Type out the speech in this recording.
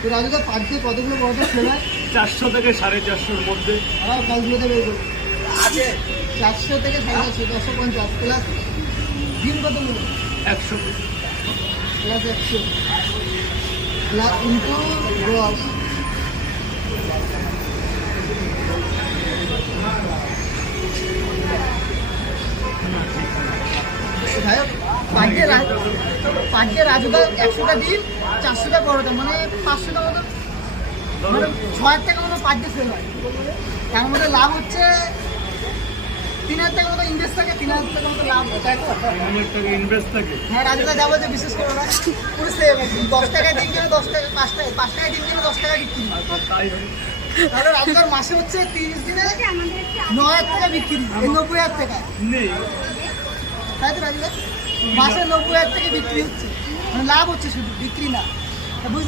তো রাজুদা per day কতগুলো পরোটা sell হয়? 400 থেকে 450-এর মধ্যে। আর ক্যালকুলেটে বের করি আছে 400 থেকে 450, 250 প্লাস ডিম কতগুলো? 100 প্লাস 100 প্লাস ইন্টু 10। পাঁচটা রাজুদা 100টা ডিম 400টা পরোটা মানে 500টা মতো, মানে 6000 টাকা মতো পার ডে সেল হয়। তার মধ্যে লাভ হচ্ছে 3000 টাকা মতো ইনভেস্ট থাকে, 3000 টাকা মতো লাভ হয়। 3000 টাকা ইনভেস্ট থাকে। হ্যাঁ রাজুদা যাবো যে বিশেষ করে না পুরো সেম 10 টাকায় ডিম কিনে 10 টাকা 5 টাকায় ডিম কিনে 10 টাকা বিক্রি। তাই হয়। তাহলে রাজুদার মাসে হচ্ছে 30 দিনে 9000 টাকা বিক্রি, এই 90000 টাকা। নেই। তাই তো রাজুদা মাসে 90000 টাকা বিক্রি হচ্ছে, মানে লাভ হচ্ছে শুধু, বিক্রি না। বুঝলি?